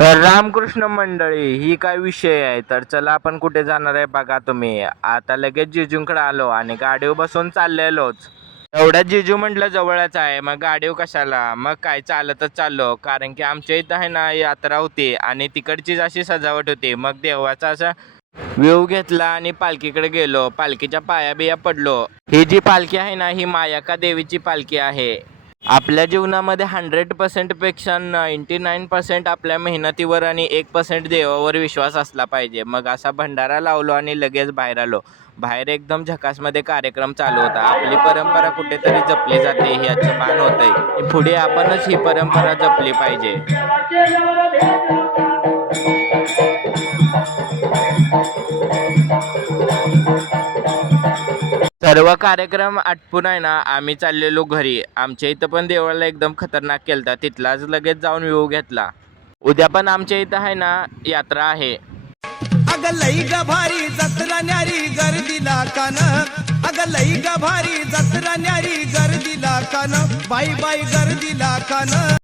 तर रामकृष्ण मंडळी, ही काय विषय आहे. तर चला आपण कुठे जाणार आहे बघा तुम्ही. आता लगेच जिजूंकडे आलो आणि गाडीवर बसून चाललेलोच. एवढ्यात जिजू म्हटलं जवळच आहे, मग गाडीवर कशाला, मग काय चालतच चाललो. कारण की आमच्या इथं आहे ना यात्रा होती आणि तिकडचीच अशी सजावट होती. मग देवाचा असा व्ह्यू घेतला आणि पालखीकडे गेलो. पालखीच्या पाया बिया पडलो. ही जी पालखी आहे ना, ही मायाका देवीची पालखी आहे. आपल्या जीवनामध्ये 100% पेक्षा 99% आपल्या मेहनतीवर आणि 1% देवावर विश्वास असला पाहिजे. मग असा भंडारा लावलो आणि लगेच बाहेर आलो. बाहेर एकदम झकासमध्ये कार्यक्रम चालू होता. आपली परंपरा कुठेतरी जपली जाते ह्याचं भान होतंय. पुढे आपणच ही परंपरा जपली पाहिजे. सर्व कार्यक्रम आटपून आहे ना आम्ही चाललेलो घरी. आमच्या इथं पण देवाला एकदम खतरनाक केलता. तिथलाच लगेच जाऊन व्ह्यू घेतला. उद्या पण आमच्या इथं आहे ना यात्रा आहे. अग लई ग भारी जत्रा न्यारी गर्दीला कान, अग लई ग भारी जत्रा न्यारी गर्दीला कान, बाई बाई गर्दीला कान.